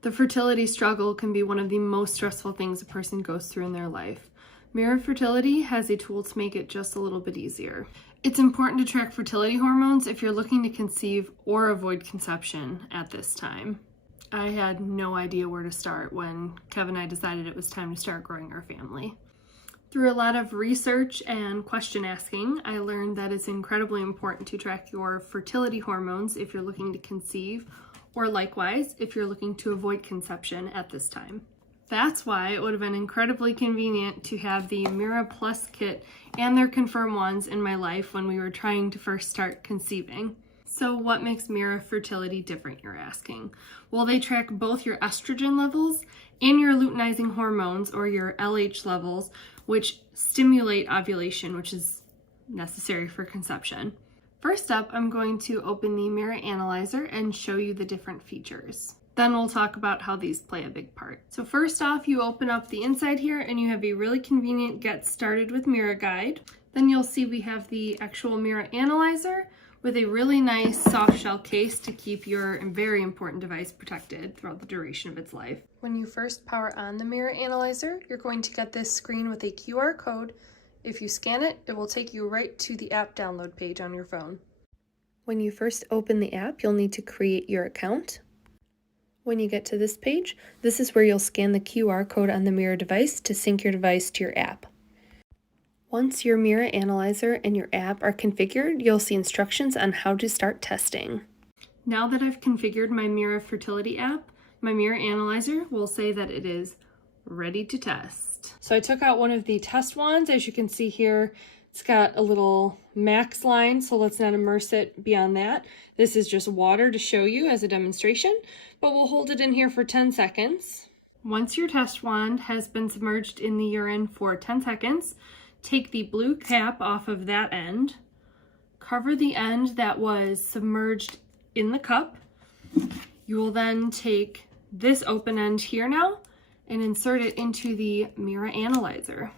The fertility struggle can be one of the most stressful things a person goes through in their life. Mira Fertility has a tool to make it just a little bit easier. It's important to track fertility hormones if you're looking to conceive or avoid conception at this time. I had no idea where to start when Kev and I decided it was time to start growing our family. Through a lot of research and question asking, I learned that it's incredibly important to track your fertility hormones if you're looking to conceive, or likewise if you're looking to avoid conception at this time. That's why it would have been incredibly convenient to have the Mira Plus kit and their Confirm ones in my life when we were trying to first start conceiving. So what makes Mira Fertility different, you're asking? Well, they track both your estrogen levels and your luteinizing hormones, or your LH levels, which stimulate ovulation, which is necessary for conception. First up, I'm going to open the Mira Analyzer and show you the different features. Then we'll talk about how these play a big part. So first off, you open up the inside here and you have a really convenient Get Started with Mira guide. Then you'll see we have the actual Mira Analyzer with a really nice soft shell case to keep your very important device protected throughout the duration of its life. When you first power on the Mira Analyzer, you're going to get this screen with a QR code. If you scan it, it will take you right to the app download page on your phone. When you first open the app, you'll need to create your account. When you get to this page, this is where you'll scan the QR code on the Mira device to sync your device to your app. Once your Mira Analyzer and your app are configured, you'll see instructions on how to start testing. Now that I've configured my Mira Fertility app, my Mira Analyzer will say that it is ready to test. So I took out one of the test wands. As you can see here, it's got a little max line, so let's not immerse it beyond that. This is just water to show you as a demonstration, but we'll hold it in here for 10 seconds. Once your test wand has been submerged in the urine for 10 seconds, take the blue cap off of that end, cover the end that was submerged in the cup. You will then take this open end here now and insert it into the Mira Analyzer.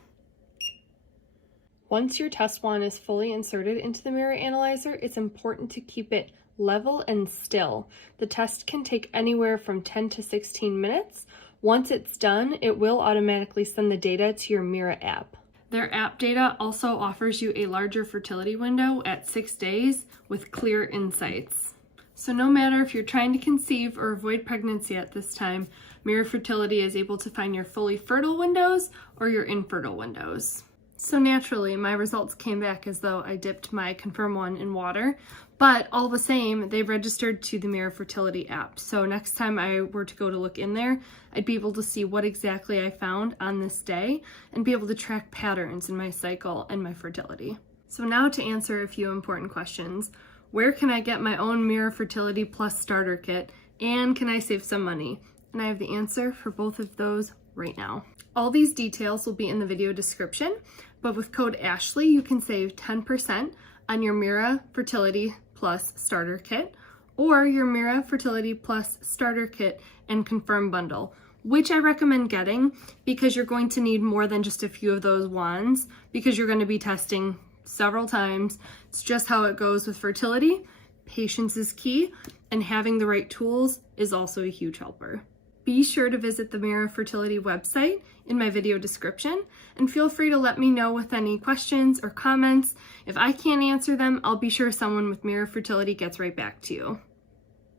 Once your test wand is fully inserted into the Mira Analyzer, it's important to keep it level and still. The test can take anywhere from 10 to 16 minutes. Once it's done, it will automatically send the data to your Mira app. Their app data also offers you a larger fertility window at 6 days with clear insights. So no matter if you're trying to conceive or avoid pregnancy at this time, Mira Fertility is able to find your fully fertile windows or your infertile windows. So naturally, my results came back as though I dipped my Confirm one in water, but all the same, they registered to the Mira Fertility app. So next time I were to go to look in there, I'd be able to see what exactly I found on this day and be able to track patterns in my cycle and my fertility. So now to answer a few important questions. Where can I get my own Mira Fertility Plus starter kit, and can I save some money? And I have the answer for both of those right now. All these details will be in the video description, but with code Ashley, you can save 10% on your Mira Fertility Plus starter kit or your Mira Fertility Plus starter kit and Confirm bundle, which I recommend getting because you're going to need more than just a few of those wands because you're going to be testing several times. It's just how it goes with fertility. Patience is key, and having the right tools is also a huge helper. Be sure to visit the Mira Fertility website in my video description, and feel free to let me know with any questions or comments. If I can't answer them, I'll be sure someone with Mira Fertility gets right back to you.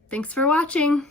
Thanks for watching!